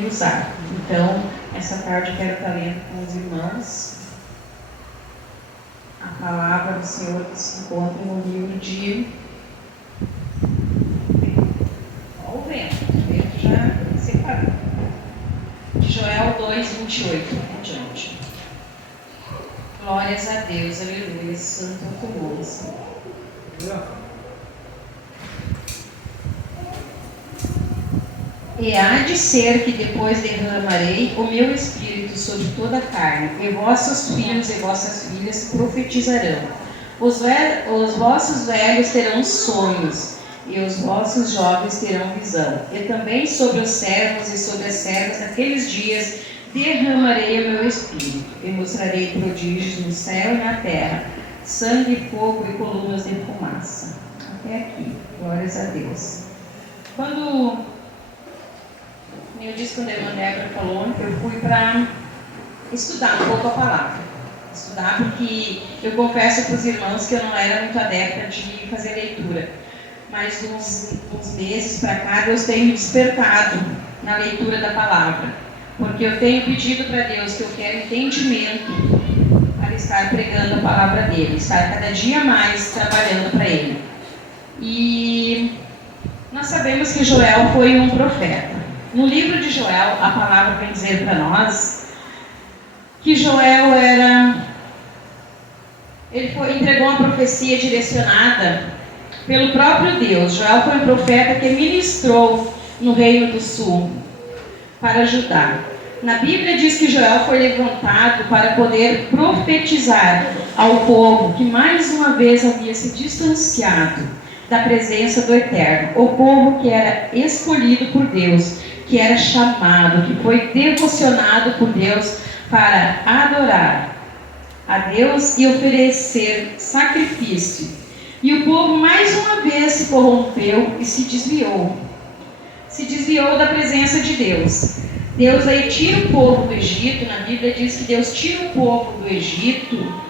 Ele usar. Então, essa tarde eu quero estar lendo com os irmãos a palavra do Senhor que se encontra no livro de... Olha o vento já separou. De Joel 2, 28 em diante. Glórias a Deus, aleluia, santo é o teu nome, Senhor. E há de ser que depois derramarei o meu espírito sobre toda a carne, e vossos filhos e vossas filhas profetizarão. Os vossos velhos terão sonhos, e os vossos jovens terão visão. E também sobre os servos e sobre as servas naqueles dias derramarei o meu espírito, e mostrarei prodígios no céu e na terra, sangue, fogo e colunas de fumaça. Até aqui, glórias a Deus. Quando eu disse, quando a irmã Débora falou, eu fui para estudar um pouco a palavra. Estudar porque eu confesso para os irmãos que eu não era muito adepta de fazer leitura. Mas uns meses para cá, Deus tem me despertado na leitura da palavra. Porque eu tenho pedido para Deus que eu quero entendimento para estar pregando a palavra dele. Estar cada dia mais trabalhando para ele. E nós sabemos que Joel foi um profeta. No livro de Joel, a palavra vem dizer para nós que Joel entregou uma profecia direcionada pelo próprio Deus. Joel foi um profeta que ministrou no Reino do Sul para Judá. Na Bíblia diz que Joel foi levantado para poder profetizar ao povo que mais uma vez havia se distanciado da presença do Eterno. O povo que era escolhido por Deus, que era chamado, que foi devocionado por Deus para adorar a Deus e oferecer sacrifício. E o povo mais uma vez se corrompeu e se desviou. Se desviou da presença de Deus. Deus aí tira o povo do Egito. Na Bíblia diz que Deus tira o povo do Egito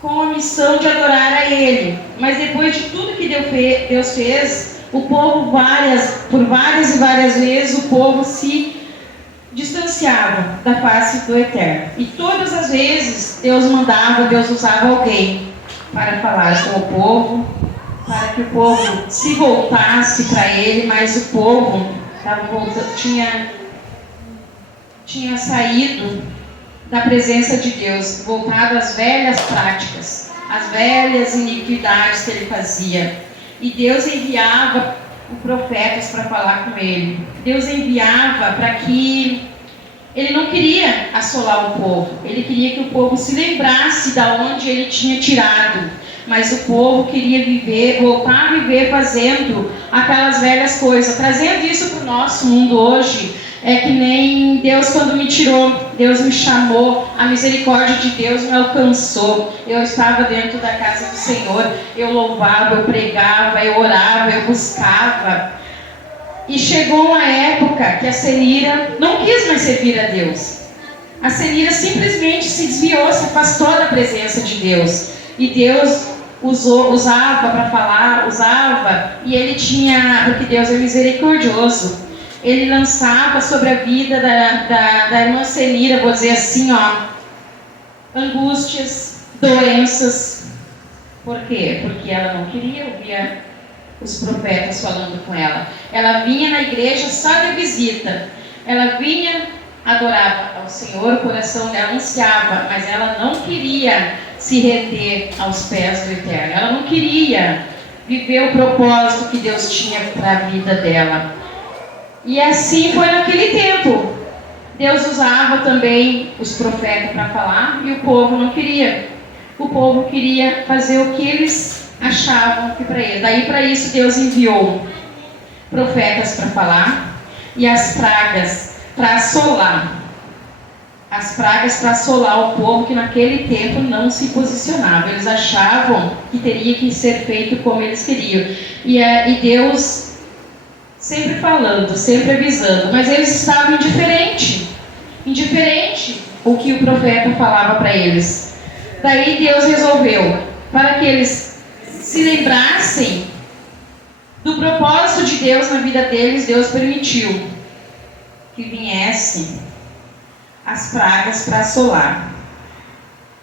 com a missão de adorar a Ele. Mas depois de tudo que Deus fez, o povo por várias e várias vezes o povo se distanciava da face do Eterno. E todas as vezes Deus usava alguém para falar com o povo, para que o povo se voltasse para Ele, mas o povo tinha saído da presença de Deus, voltado às velhas práticas, às velhas iniquidades que ele fazia. E Deus enviava profetas para falar com ele. Deus enviava para que... Ele não queria assolar o povo. Ele queria que o povo se lembrasse de onde ele tinha tirado. Mas o povo queria voltar a viver fazendo aquelas velhas coisas. Trazendo isso para o nosso mundo hoje. É que nem Deus quando me tirou, Deus me chamou, a misericórdia de Deus me alcançou. Eu estava dentro da casa do Senhor, eu louvava, eu pregava, eu orava, eu buscava. E chegou uma época que a Senira não quis mais servir a Deus. A Senira simplesmente se desviou, se afastou da presença de Deus. E Deus usava para falar, e ele porque Deus é misericordioso. Ele lançava sobre a vida da irmã Senira, vou dizer assim, angústias, doenças. Por quê? Porque ela não queria ouvir os profetas falando com ela. Ela vinha na igreja só de visita. Ela vinha, adorava ao Senhor, o coração dela ansiava, mas ela não queria se render aos pés do Eterno. Ela não queria viver o propósito que Deus tinha para a vida dela. E assim foi naquele tempo. Deus usava também os profetas para falar e o povo não queria. O povo queria fazer o que eles achavam que para eles. Daí para isso Deus enviou profetas para falar e as pragas para assolar. As pragas para assolar o povo que naquele tempo não se posicionava. Eles achavam que teria que ser feito como eles queriam. E Deus sempre falando, sempre avisando, mas eles estavam indiferente o que o profeta falava para eles. Daí Deus resolveu, para que eles se lembrassem do propósito de Deus na vida deles, Deus permitiu que viessem as pragas para assolar.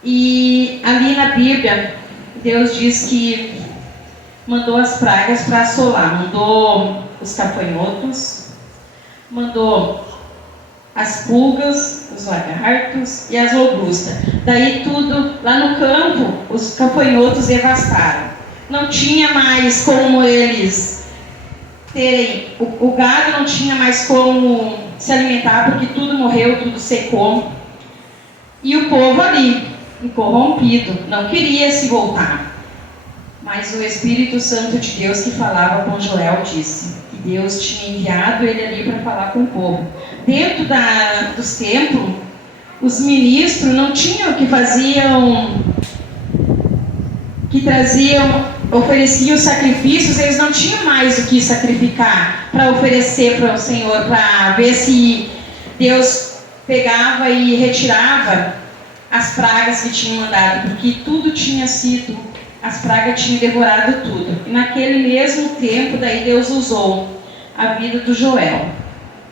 E ali na Bíblia, Deus diz que mandou as pragas para assolar, mandou os gafanhotos, mandou as pulgas, os lagartos e as lobustas. Daí tudo, lá no campo, os gafanhotos devastaram. Não tinha mais como eles terem, o gado não tinha mais como se alimentar, porque tudo morreu, tudo secou. E o povo ali, corrompido, não queria se voltar. Mas o Espírito Santo de Deus que falava com Joel disse que Deus tinha enviado ele ali para falar com o povo. Dentro dos templos, os ministros não tinham, que ofereciam sacrifícios, eles não tinham mais o que sacrificar para oferecer para o Senhor, para ver se Deus pegava e retirava as pragas que tinham mandado, porque tudo tinha sido, as pragas tinham devorado tudo. E naquele mesmo tempo, daí Deus usou a vida do Joel,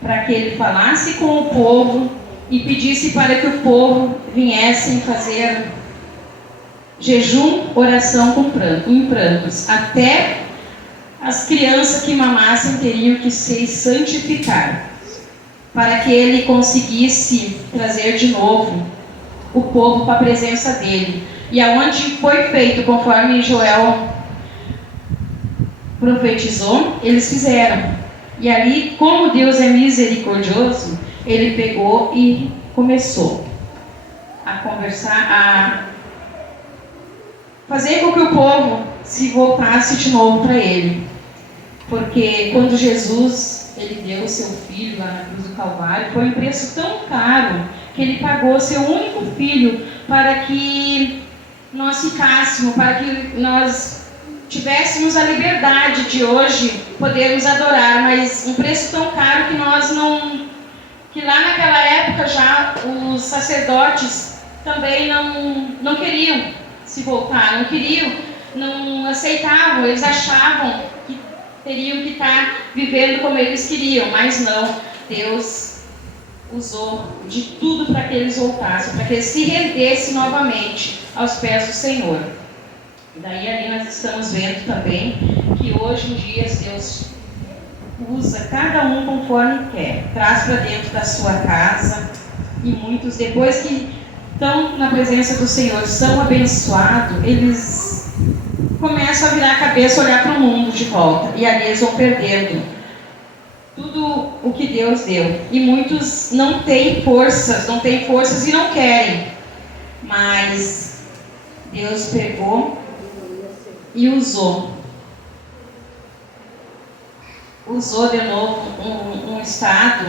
para que ele falasse com o povo e pedisse para que o povo viesse fazer jejum, oração em prantos. Até as crianças que mamassem teriam que se santificar, para que ele conseguisse trazer de novo o povo para a presença dele. E aonde foi feito conforme Joel profetizou, eles fizeram. E ali, como Deus é misericordioso, ele pegou e começou a conversar, a fazer com que o povo se voltasse de novo para ele. Porque quando Jesus, ele deu o seu filho lá na cruz do Calvário, foi um preço tão caro que ele pagou seu único filho para que nós ficássemos, para que nós tivéssemos a liberdade de hoje podermos adorar, mas um preço tão caro que nós não, que lá naquela época já os sacerdotes também não queriam se voltar, não aceitavam, eles achavam que teriam que estar vivendo como eles queriam, mas não, Deus usou de tudo para que eles voltassem, para que eles se rendessem novamente aos pés do Senhor. E daí ali nós estamos vendo também que hoje em dia Deus usa cada um conforme quer, traz para dentro da sua casa, e muitos depois que estão na presença do Senhor, são abençoados, eles começam a virar a cabeça, olhar para o mundo de volta, e ali eles vão perdendo tudo o que Deus deu. E muitos não têm forças e não querem, mas Deus pegou e usou de novo um estado,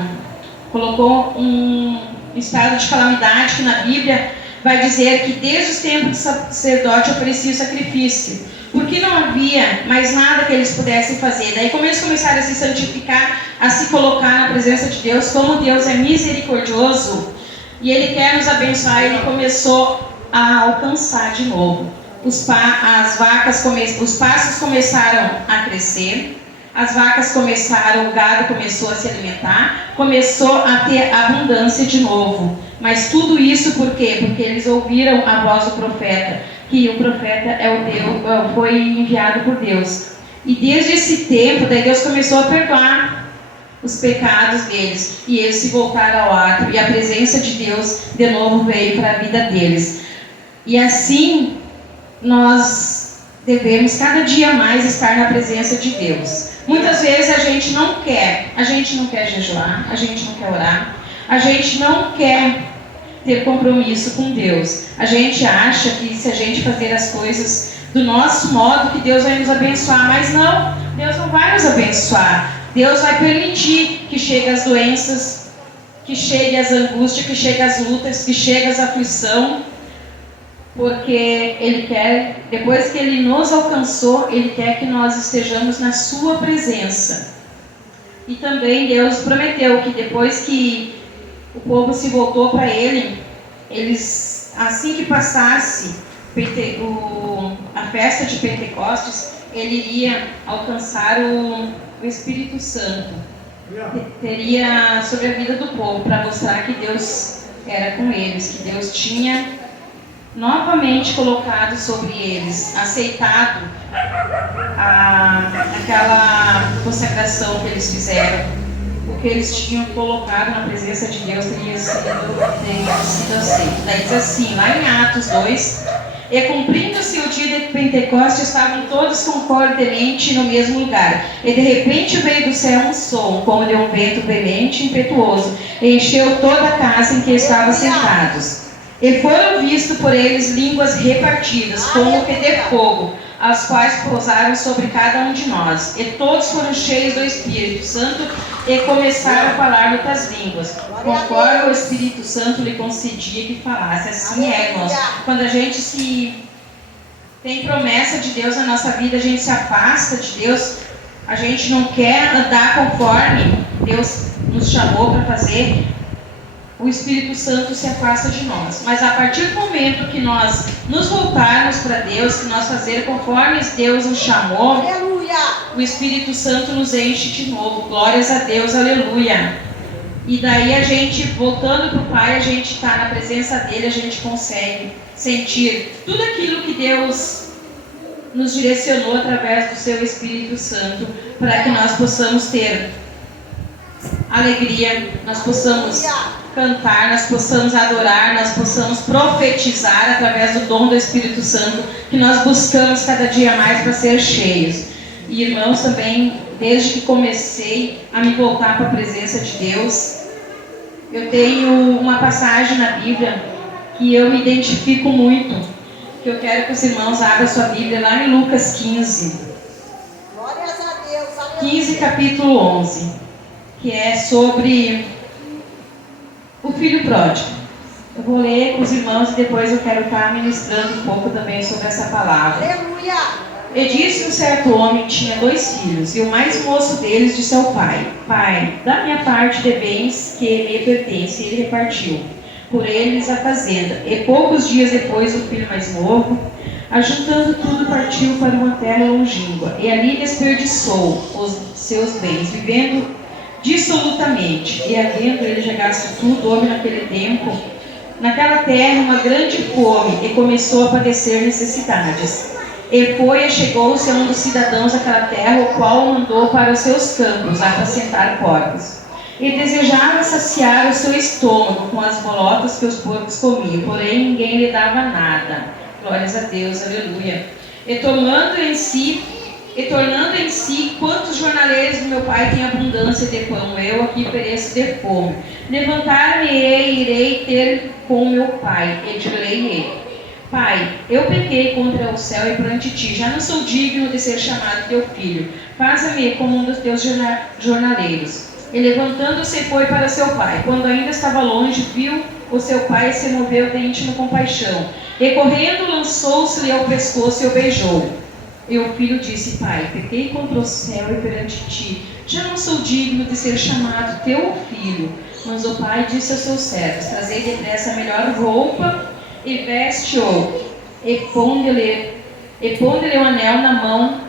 colocou um estado de calamidade, que na Bíblia vai dizer que desde os tempos do sacerdote oferecia o sacrifício, porque não havia mais nada que eles pudessem fazer. Daí como eles começaram a se santificar, a se colocar na presença de Deus, como Deus é misericordioso e Ele quer nos abençoar, Ele começou a alcançar de novo. Os pastos começaram a crescer, as vacas começaram, o gado começou a se alimentar, começou a ter abundância de novo. Mas tudo isso por quê? Porque eles ouviram a voz do profeta, que o profeta foi enviado por Deus. E desde esse tempo, daí Deus começou a perdoar os pecados deles, e eles se voltaram ao ato, e a presença de Deus de novo veio para a vida deles. E assim nós devemos cada dia mais estar na presença de Deus. Muitas vezes a gente não quer jejuar, a gente não quer orar, a gente não quer ter compromisso com Deus. A gente acha que se a gente fazer as coisas do nosso modo, que Deus vai nos abençoar, mas não, Deus não vai nos abençoar. Deus vai permitir que cheguem as doenças, que cheguem as angústias, que cheguem as lutas, que cheguem as aflições, porque Ele quer, depois que Ele nos alcançou, Ele quer que nós estejamos na sua presença. E também Deus prometeu que depois que o povo se voltou para Ele, eles, assim que passasse a festa de Pentecostes, ele iria alcançar o Espírito Santo. Teria sobre a vida do povo, para mostrar que Deus era com eles, que Deus tinha novamente colocado sobre eles, aceitado aquela consagração que eles fizeram. O que eles tinham colocado na presença de Deus teria sido aceito. Daí diz assim, lá em Atos 2, e cumprindo-se o dia de Pentecostes, estavam todos concordemente no mesmo lugar. E de repente veio do céu um som, como de um vento veemente e impetuoso, e encheu toda a casa em que estavam sentados. E foram vistos por eles línguas repartidas, como que de fogo, as quais pousaram sobre cada um de nós. E todos foram cheios do Espírito Santo e começaram a falar outras línguas, conforme o Espírito Santo lhe concedia que falasse. Assim é, irmãos. Quando a gente tem promessa de Deus na nossa vida, a gente se afasta de Deus, a gente não quer andar conforme Deus nos chamou para fazer, o Espírito Santo se afasta de nós. Mas a partir do momento que nós nos voltarmos para Deus, que nós fazermos conforme Deus nos chamou, aleluia, o Espírito Santo nos enche de novo. Glórias a Deus, aleluia. E daí a gente, voltando para o Pai, a gente está na presença dEle, a gente consegue sentir tudo aquilo que Deus nos direcionou através do seu Espírito Santo, para que nós possamos ter alegria, nós possamos cantar, nós possamos adorar, nós possamos profetizar através do dom do Espírito Santo, que nós buscamos cada dia mais para ser cheios. E irmãos, também, desde que comecei a me voltar para a presença de Deus, eu tenho uma passagem na Bíblia que eu me identifico muito, que eu quero que os irmãos abram a sua Bíblia lá em Lucas 15. Glórias a Deus, aleluia. 15, capítulo 11, que é sobre o filho pródigo. Eu vou ler com os irmãos e depois eu quero estar ministrando um pouco também sobre essa palavra. Aleluia. E disse um certo homem que tinha 2 filhos, e o mais moço deles disse ao pai: Pai, dá minha parte de bens que me pertence. E ele repartiu por eles a fazenda. E poucos dias depois, o filho mais novo, ajuntando tudo, partiu para uma terra longínqua, e ali desperdiçou os seus bens, vivendo dissolutamente. E havendo ele já gasto tudo, houve naquele tempo, naquela terra, uma grande fome, e começou a padecer necessidades. E foi e chegou-se a um dos cidadãos daquela terra, o qual o mandou para os seus campos apacentar porcos. E desejava saciar o seu estômago com as bolotas que os porcos comiam, porém ninguém lhe dava nada. Glórias a Deus, aleluia. E tornando em si, quantos jornaleiros do meu pai têm abundância de pão, eu aqui pereço de fome. Levantar-me-ei e irei ter com meu pai, e dir-lhe-ei: Pai, eu pequei contra o céu e perante ti, já não sou digno de ser chamado teu filho. Faça-me como um dos teus jornaleiros. E levantando-se foi para seu pai. Quando ainda estava longe, viu o seu pai e se moveu de íntima compaixão. E correndo, lançou-se-lhe ao pescoço e o beijou. E o filho disse: Pai, pequei contra o céu e perante ti, já não sou digno de ser chamado teu filho. Mas o pai disse aos seus servos: Trazei depressa a melhor roupa e veste-o, e ponde-lhe um anel na mão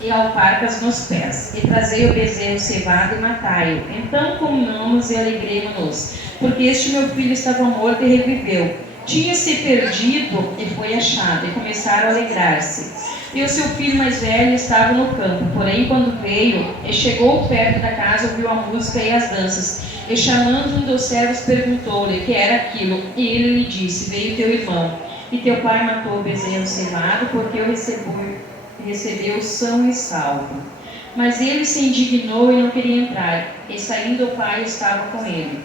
e alparcas nos pés, e trazei o bezerro cevado e matai-o. Então comamos e alegremo-nos, porque este meu filho estava morto e reviveu, tinha-se perdido e foi achado, e começaram a alegrar-se. E o seu filho mais velho estava no campo, porém quando veio e chegou perto da casa, ouviu a música e as danças. E chamando um dos servos, perguntou-lhe que era aquilo. E ele lhe disse: Veio teu irmão, e teu pai matou o bezerro cevado, porque o recebeu são e salvo. Mas ele se indignou e não queria entrar, e saindo o pai estava com ele.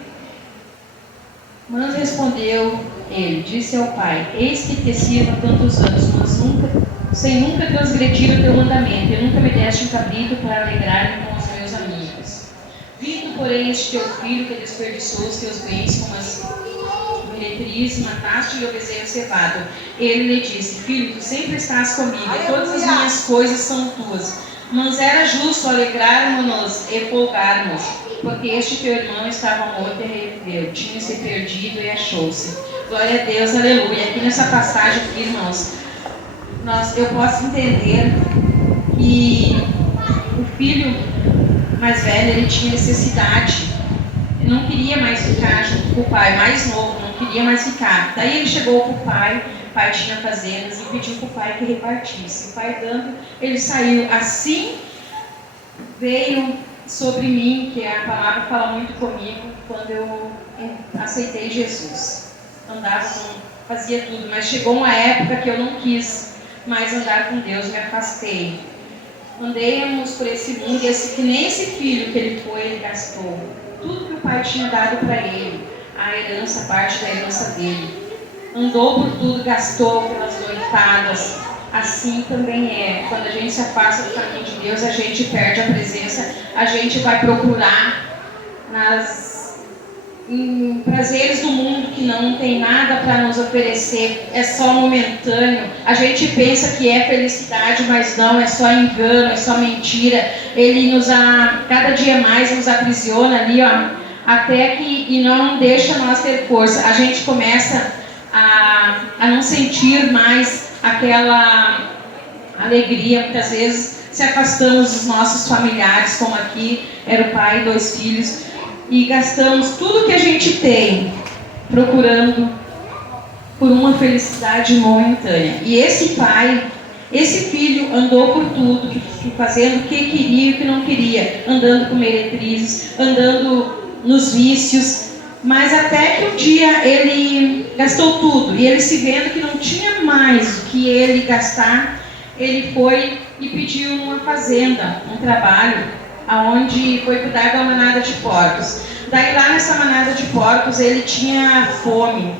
Mas respondeu ele, disse ao pai: Eis que te sirvo há tantos anos, mas sem nunca transgredir o teu mandamento, e nunca me deste um cabrito para alegrar-me com os meus amigos. Vindo, porém, este teu filho que desperdiçou os teus bens com as meretrizes, mataste-lhe o bezerro cevado. Ele lhe disse: Filho, tu sempre estás comigo, e todas as minhas coisas são tuas. Mas era justo alegrarmos-nos e folgarmos, porque este teu irmão estava morto e reviveu, tinha-se perdido e achou-se. Glória a Deus, aleluia. Aqui nessa passagem aqui, irmãos, eu posso entender que o filho mais velho, ele tinha necessidade, ele não queria mais ficar junto com o pai, mais novo, não queria mais ficar. Daí ele chegou para o pai tinha fazendas e pediu para o pai que repartisse. O pai dando, ele saiu. Assim veio sobre mim, que a palavra fala muito comigo, quando eu aceitei Jesus. Andava, fazia tudo, mas chegou uma época que eu não quis mais andar com Deus, me afastei. Andemos por esse mundo, que nem esse filho que ele gastou. Tudo que o pai tinha dado para ele, a herança, parte da herança dele. Andou por tudo, gastou pelas noitadas. Assim também é. Quando a gente se afasta do caminho de Deus, a gente perde a presença, a gente vai procurar em prazeres do mundo que não tem nada para nos oferecer, é só momentâneo. A gente pensa que é felicidade, mas não, é só engano, é só mentira. Ele cada dia mais nos aprisiona ali, até que e não deixa nós ter força. A gente começa a não sentir mais aquela alegria. Muitas vezes se afastamos dos nossos familiares, como aqui era o pai e 2 filhos, e gastamos tudo que a gente tem procurando por uma felicidade momentânea. E esse filho andou por tudo, fazendo o que queria e o que não queria, andando com meretrizes, andando nos vícios, mas até que um dia ele gastou tudo, e ele, se vendo que não tinha mais o que ele gastar, ele foi e pediu uma fazenda, um trabalho, aonde foi cuidar de uma manada de porcos. Daí lá nessa manada de porcos ele tinha fome,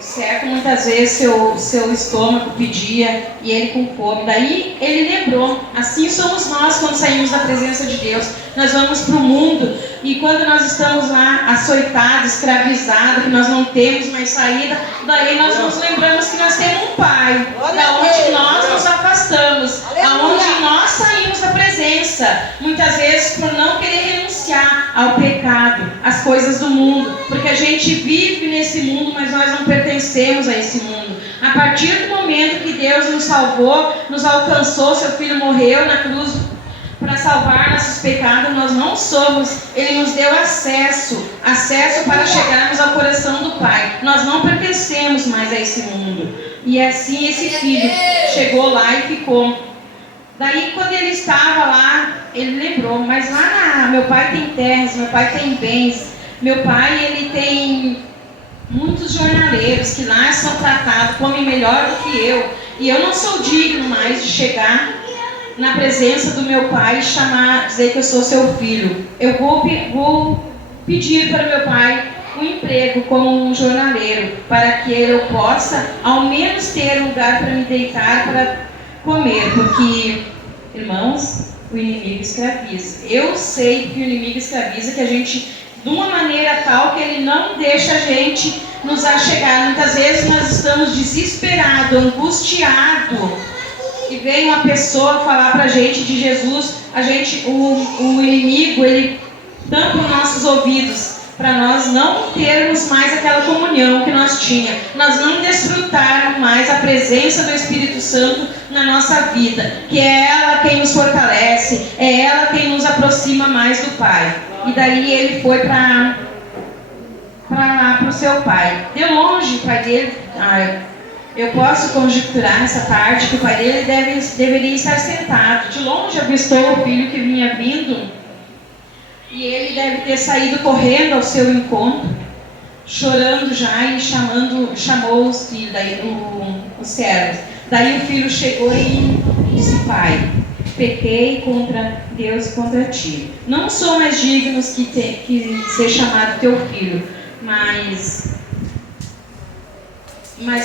certo? Muitas vezes seu estômago pedia e ele com fome. Daí ele lembrou, assim somos nós quando saímos da presença de Deus. Nós vamos para o mundo e quando nós estamos lá açoitados, escravizados, que nós não temos mais saída, daí nós nos lembramos que nós temos um Pai, da onde nós nos afastamos, aonde nós saímos da presença, muitas vezes por não querer renunciar ao pecado, às coisas do mundo, porque a gente vive nesse mundo, mas nós não pertencemos a esse mundo. A partir do momento que Deus nos salvou, nos alcançou, seu Filho morreu na cruz para salvar nossos pecados, nós não somos, Ele nos deu acesso para chegarmos ao coração do Pai. Nós não pertencemos mais a esse mundo. E assim esse filho chegou lá e ficou. Daí quando ele estava lá, ele lembrou, mas lá meu pai tem terras, meu pai tem bens, meu pai ele tem muitos jornaleiros que lá são tratados, comem melhor do que eu, e eu não sou digno mais de chegar na presença do meu pai e dizer que eu sou seu filho. Eu vou pedir para meu pai um emprego como um jornaleiro, para que eu possa ao menos ter um lugar para me deitar, para comer, porque, irmãos, o inimigo escraviza. Eu sei que o inimigo escraviza, que a gente, de uma maneira tal que ele não deixa a gente nos achegar. Muitas vezes nós estamos desesperados, angustiados, e vem uma pessoa falar para a gente de Jesus, o inimigo, ele tampa os nossos ouvidos, para nós não termos mais aquela comunhão que nós tínhamos, nós não desfrutarmos mais a presença do Espírito Santo na nossa vida, que é ela quem nos fortalece, é ela quem nos aproxima mais do Pai. E daí ele foi para o seu pai. De longe, o pai dele, eu posso conjecturar nessa parte que o pai dele deveria estar sentado. De longe avistou o filho que vinha vindo, e ele deve ter saído correndo ao seu encontro, chorando já, e chamou os filhos, os servos. Daí o filho chegou e disse: Pai, pequei contra Deus e contra ti. Não sou mais digno que ser chamado teu filho, mas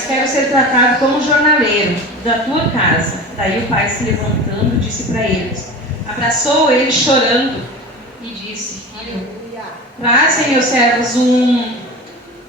quero ser tratado como jornaleiro da tua casa. Daí o pai, se levantando, disse para eles, abraçou ele chorando e disse: Filho, trazem, meus servos,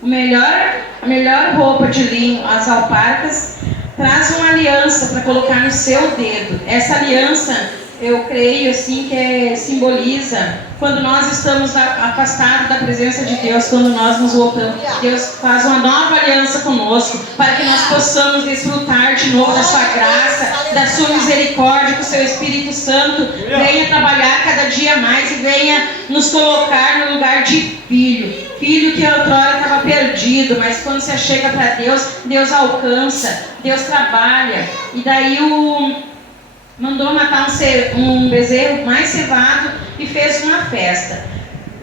a melhor roupa de linho, as alparcas, traz uma aliança para colocar no seu dedo. Essa aliança eu creio assim que simboliza quando nós estamos afastados da presença de Deus, quando nós nos voltamos. Deus faz uma nova aliança conosco para que nós possamos desfrutar de novo da sua graça, da sua misericórdia, que o seu Espírito Santo venha trabalhar cada dia mais e venha nos colocar no lugar de filho. Filho que outrora estava perdido, mas quando se chega para Deus, Deus alcança, Deus trabalha. E daí mandou matar um bezerro mais cevado e fez uma festa.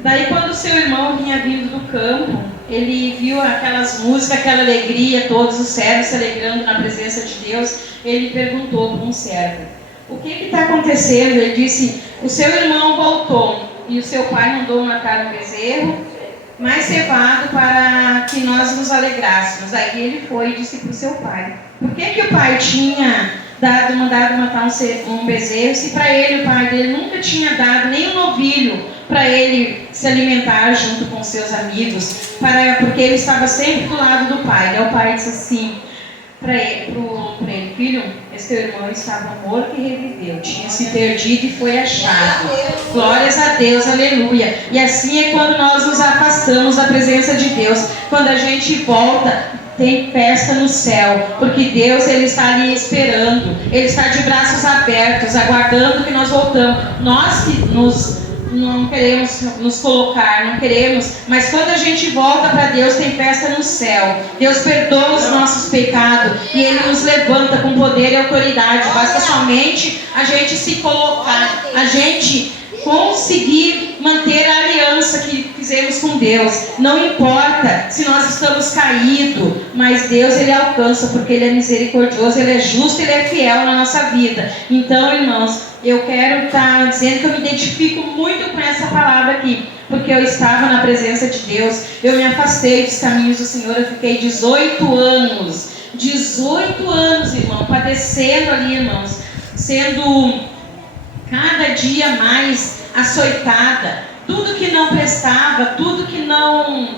Daí quando o seu irmão vinha vindo do campo, ele viu aquelas músicas, aquela alegria, todos os servos se alegrando na presença de Deus. Ele perguntou para um servo: o que está acontecendo? Ele disse: o seu irmão voltou e o seu pai mandou matar um bezerro mais cevado para que nós nos alegrássemos. Aí ele foi e disse para o seu pai: por que o pai tinha mandado matar um bezerro, se para ele, o pai dele nunca tinha dado nem um novilho para ele se alimentar junto com seus amigos, porque ele estava sempre do lado do pai. Aí o pai disse assim para ele: filho, esse teu irmão estava morto e reviveu, tinha se perdido e foi achado. Glórias a Deus, aleluia. E assim é quando nós nos afastamos da presença de Deus, quando a gente volta. Tem festa no céu, porque Deus, Ele está ali esperando, Ele está de braços abertos, aguardando que nós voltamos. Nós que não queremos nos colocar, não queremos, mas quando a gente volta para Deus, tem festa no céu. Deus perdoa os nossos pecados e Ele nos levanta com poder e autoridade. Basta somente a gente se colocar, a gente conseguir manter a aliança que fizemos com Deus. Não importa se nós estamos caídos, mas Deus, Ele alcança, porque Ele é misericordioso, Ele é justo, Ele é fiel na nossa vida. Então, irmãos, eu quero estar dizendo que eu me identifico muito com essa palavra aqui, porque eu estava na presença de Deus, eu me afastei dos caminhos do Senhor, eu fiquei 18 anos, irmão, padecendo ali, irmãos, sendo cada dia mais açoitada, tudo que não prestava, tudo que não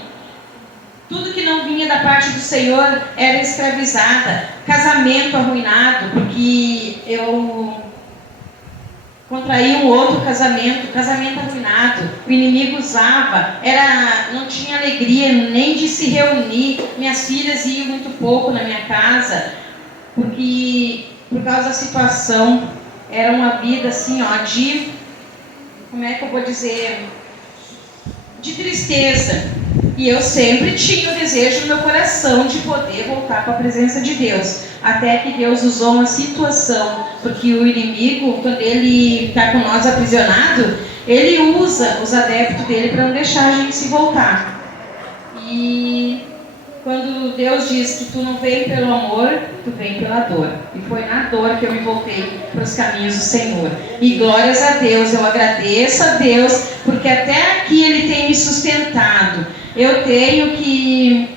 vinha da parte do Senhor era escravizada, casamento arruinado, porque eu contraí um outro casamento arruinado, o inimigo usava, não tinha alegria nem de se reunir, minhas filhas iam muito pouco na minha casa, porque por causa da situação, era uma vida assim, como é que eu vou dizer, de tristeza. E eu sempre tinha o desejo no meu coração de poder voltar para a presença de Deus. Até que Deus usou uma situação, porque o inimigo, quando ele está com nós aprisionado, ele usa os adeptos dele para não deixar a gente se voltar. E quando Deus diz que tu não vem pelo amor, tu vem pela dor. E foi na dor que eu me voltei para os caminhos do Senhor. E glórias a Deus, eu agradeço a Deus, porque até aqui Ele tem me sustentado. Eu tenho que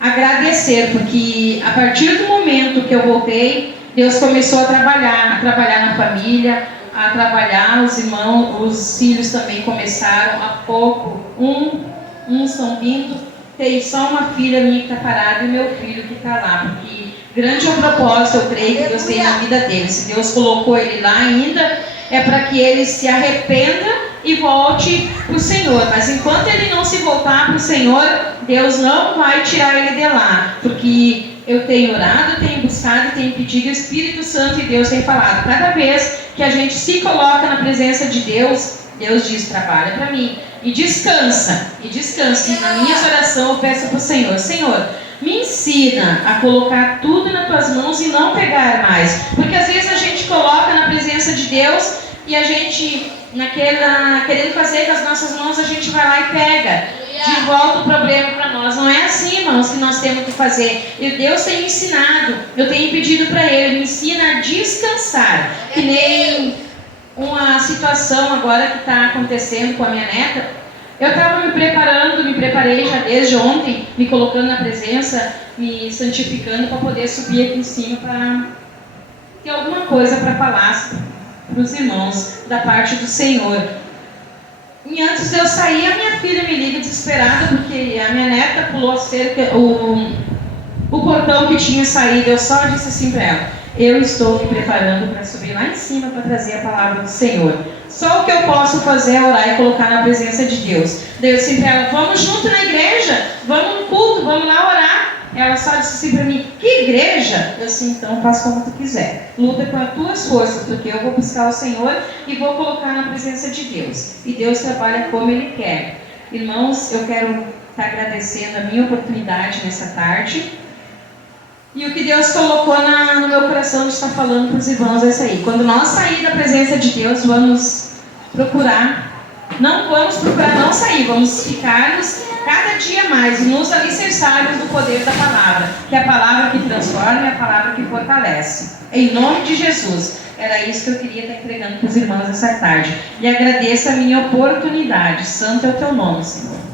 agradecer, porque a partir do momento que eu voltei, Deus começou a trabalhar na família, a trabalhar, os irmãos, os filhos também começaram há pouco. Uns estão vindo. Tem só uma filha minha que está parada e meu filho que está lá, porque grande é o propósito, eu creio, que Deus tem na vida dele. Se Deus colocou ele lá ainda, é para que ele se arrependa e volte para o Senhor. Mas enquanto ele não se voltar para o Senhor, Deus não vai tirar ele de lá, porque eu tenho orado, tenho buscado, tenho pedido, o Espírito Santo e Deus tem falado. Cada vez que a gente se coloca na presença de Deus, Deus diz: trabalha para mim. E descansa. E na minha oração eu peço para o Senhor: Senhor, me ensina a colocar tudo nas tuas mãos e não pegar mais. Porque às vezes a gente coloca na presença de Deus e a gente, querendo fazer com as nossas mãos, a gente vai lá e pega de volta o problema para nós. Não é assim, irmãos, que nós temos que fazer. E Deus tem me ensinado, eu tenho pedido para Ele: me ensina a descansar. Que nem uma situação agora que está acontecendo com a minha neta. Eu estava me preparei já desde ontem, me colocando na presença, me santificando para poder subir aqui em cima para ter alguma coisa para falar para os irmãos da parte do Senhor. E antes de eu sair, a minha filha me liga desesperada, porque a minha neta pulou a cerca, o portão que tinha saído. Eu só disse assim para ela: eu estou me preparando para subir lá em cima para trazer a palavra do Senhor. Só o que eu posso fazer é orar e colocar na presença de Deus. Daí eu disse para ela, vamos junto na igreja, vamos no culto, vamos lá orar. Ela só disse assim para mim, que igreja? Eu disse, então faz como tu quiser. Luta com as tuas forças, porque eu vou buscar o Senhor e vou colocar na presença de Deus. E Deus trabalha como Ele quer. Irmãos, eu quero estar agradecendo a minha oportunidade nessa tarde. E o que Deus colocou no meu coração de estar falando para os irmãos é isso aí. Quando nós sair da presença de Deus, vamos procurar não sair, vamos ficarmos cada dia mais, nos alicerçarmos do poder da palavra, que é a palavra que transforma e a palavra que fortalece. Em nome de Jesus. Era isso que eu queria estar entregando para os irmãos essa tarde. E agradeço a minha oportunidade. Santo é o teu nome, Senhor.